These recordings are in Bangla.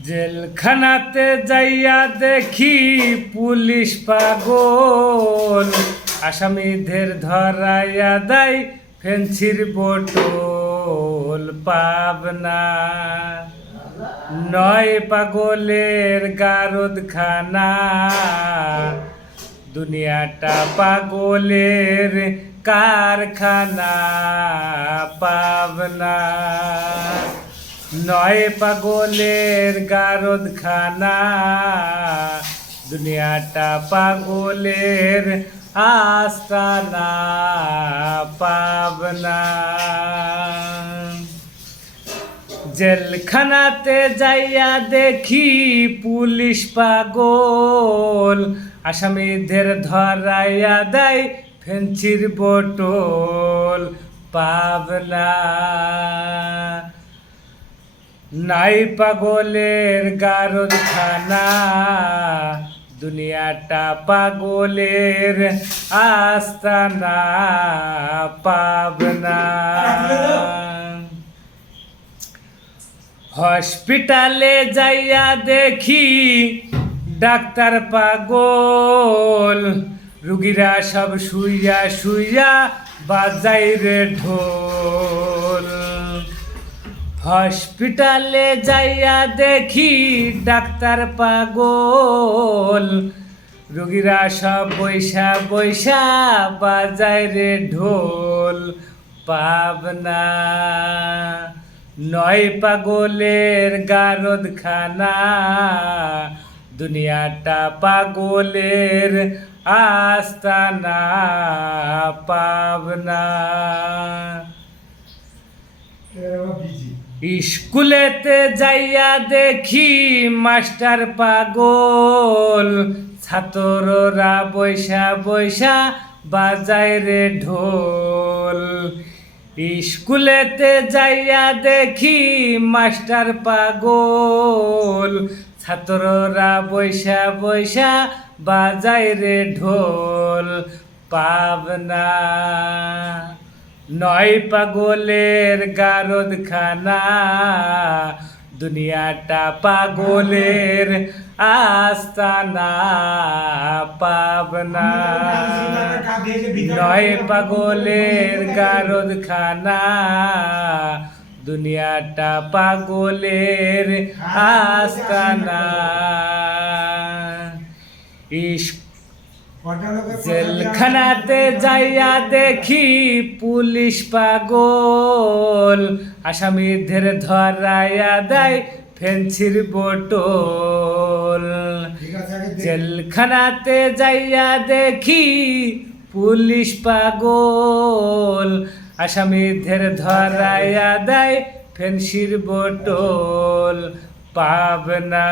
জেলখানাতে যাইয়া দেখি পুলিশ পাগল, আসামিদের ধরাইয়া দেয় ফেন্সির বোতল। পাবনা নয় পাগলের গারদখানা, দুনিয়াটা পাগলের কারখানা। পাবনা নয় পাগলের গারদখানা, দুনিয়াটা পাগলের আস্তানা। পাবনা জেলখানাতে যাইয়া দেখি পুলিশ পাগল, আসামিদের ধরাইয়া দেয় ফেন্সির বোতল। পাবনা নাই পাগলের গারদখানা, দুনিয়াটা পাগলের আস্তানা। পাবনা হসপিটালে যাইয়া দেখি ডাক্তার পাগল, রুগীরা সব শুইয়া শুইয়া বাজাই রে ঢোল। হসপিটালে যাইয়া দেখি ডাক্তার পাগল, রুগীরা সব বৈশা বৈশা বাজায় রে ঢোল। পাবনা নয় পাগলের গারদখানা, দুনিয়াটা পাগলের আস্তানা। পাবনা স্কুলেতে যাইয়া দেখি মাস্টার পাগল, ছাত্ররা বৈশা বৈশা বাজায় রে ঢোল। স্কুলেতে যাইয়া দেখি মাস্টার পাগল, ছাত্ররা বৈশা বৈশা বাজায় রে ঢোল। পাবনা নয় পাগলের গারদখানা, দুনিয়াটা পাগলের আস্তানা। পাবনা নয় পাগলের গারদখানা, দুনিয়াটা পাগলের আস্তানা। জেলখানাতে যাইয়া দেখি পুলিশ পাগল, আসামিদের ধরাইয়া দেয় ফেন্সির বোতল। জেলখানাতে যাইয়া দেখি পুলিশ পাগল, আসামিদের ধরাইয়া দেয় ফেন্সির বোতল। পাবনা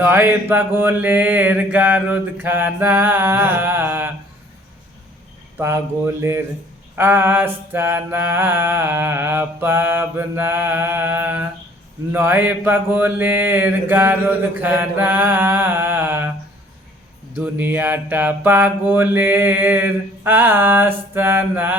নয় পাগলের গারদখানা, পাগলের আস্তানা। পাবনা নয় পাগলের গারদখানা, দুনিয়াটা পাগলের আস্তানা।